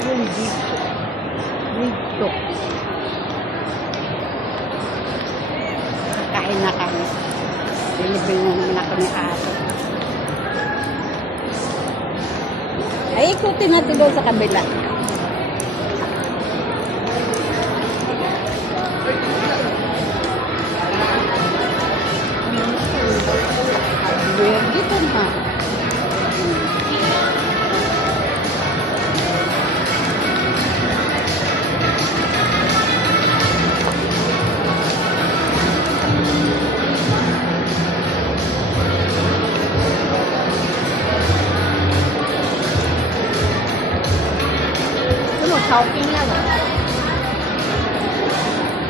Yung dito. Dito. Kain na kami. Binibili na naman ako ni ate. Ay, ikutin natin doon sa kabila. Dito na. Shopping lang.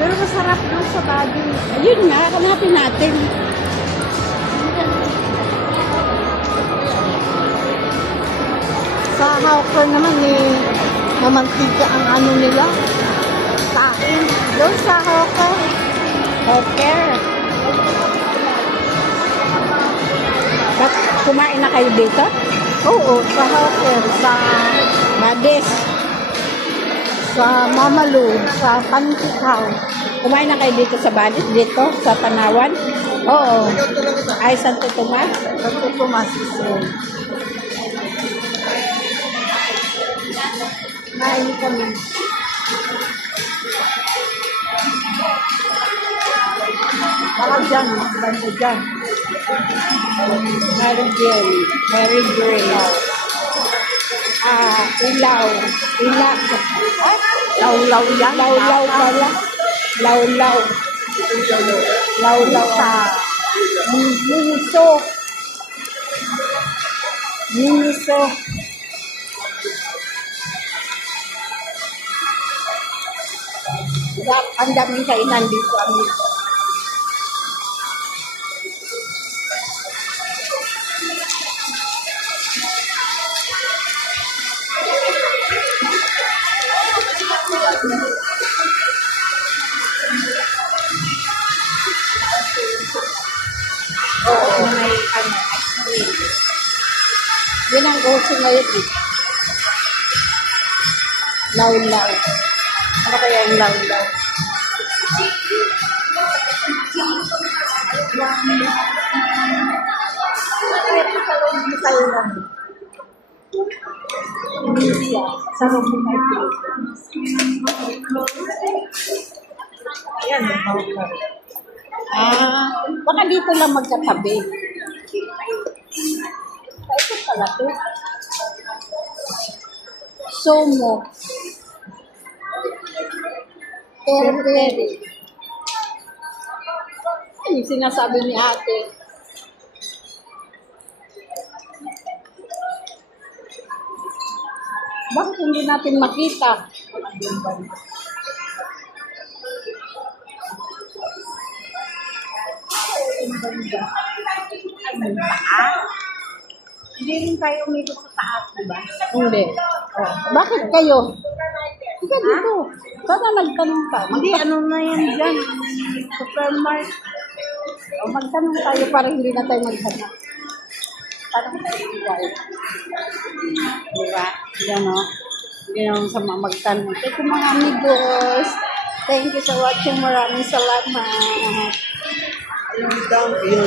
Pero masarap doon sa Baguio. Ayun nga, hanapin natin. Sa hawker naman mamantika ang ano nila. Kain. Doon sa hawker. Hawker. Kumain na kayo dito? Oo, sa hawker. Sa Mades. Sa Mamalu, sa Pantikaw. Kumain na kayo dito sa Badis, dito sa Panawan? Oo. Ay, Santo Tomas? Santo Tomas is Kain kami. Parang dyan, banda dyan. Mary Jane, Mary Jane. Ilaw. Law-law yan. Law-law pala. Law-law. Law-law sa Miniso. Miniso. Ang daming kainan dito. Oo, may ice cream. Yun ang gusto ngayon eh. Law-law. Ano kaya yung law-law? Sarap mo kayo. Ayan, baka dito lang magkatabi. Ito pala to. Somo. Peri-peri. Ano yung sinasabi ni ate? Bakit hindi natin makita? Hindi rin tayo umikot sa taas, diba? Hindi. Oh. Bakit kayo? Sige dito. Sana nagtanong ka. Hindi, ano na yan dyan? Supermarket. O, magtanong tayo para hindi na tayo magtanong. Tanong tayo igual. Diba? Yan o. Hindi naman sa mga magtanong. Thank you mga amigos. Thank you for watching. Maraming salamat. Yung down, yung